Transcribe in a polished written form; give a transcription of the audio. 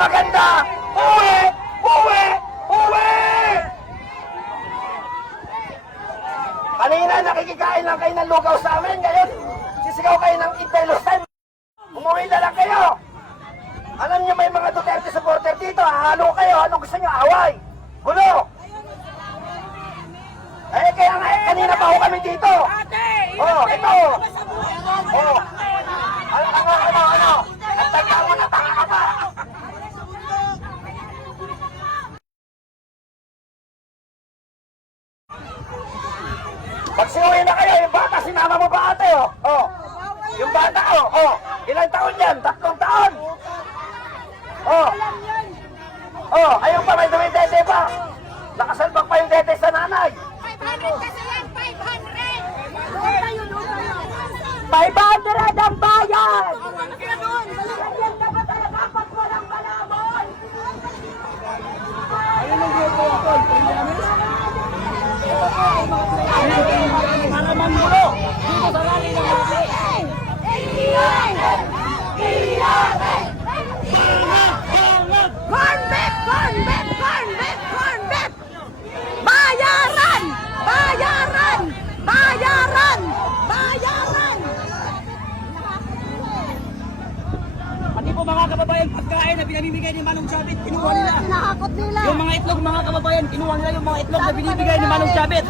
maganda! Uwi! Uwi! Uwi! Kanina nakikikain lang kayo ng lugaw sa amin, ngayon sisigaw kayo ng Intelusan. Umuwi na lang kayo! Alam niyo may mga Duterte supporter dito, hahalo kayo, anong gusto niyo, away? Gulo! Eh, kaya nga, kanina pa ako kami dito! Oh, ito! Oh! Ano? Ang tanda mo na, tanga ka pa! Pag sinuwi na kayo, yung bata, sinama mo ba ate, oh? Oh! Yung bata, oh! Ilang taon yan? 3 taon! Oh! Oh! Ayun pa, may dumidete pa! Nakasalbak pa yung dete sa nanay! 500 kasi yan! 500! 500 ang bayan! Ganyan ka ba talaga pag walang malabon? Malaman mo no! Dito sa rally ng Malacan! Corn beef! Corn beef! Corn beef! Corn beef! Bayaran! Bayaran! Bayaran! Bayaran! Pati po mga kababayan, pagkain na pinamimigay ni Manong Chavit, kinuha nila. Pinahakot nila. Yung mga itlog, mga kababayan, kinuha nila yung mga itlog na binibigay ni Manong Chavit.